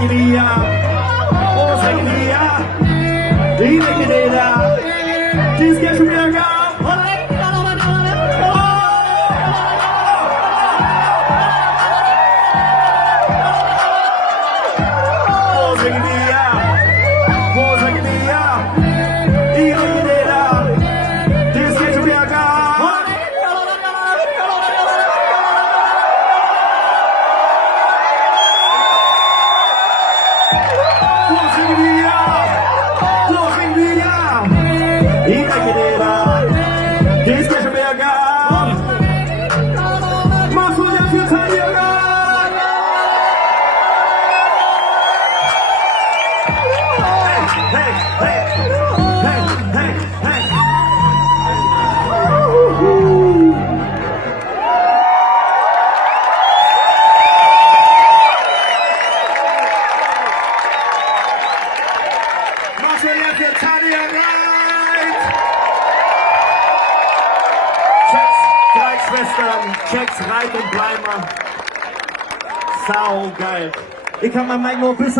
Segria, oh Segria, Liebe Gededa, dies geht schon wieder gar. Oh Segria, oh Segria, Liebe Gededa, dies geht schon wieder gar. Checks, Reit und Bleimer. Sau geil. Ich kann mein Mic nur bis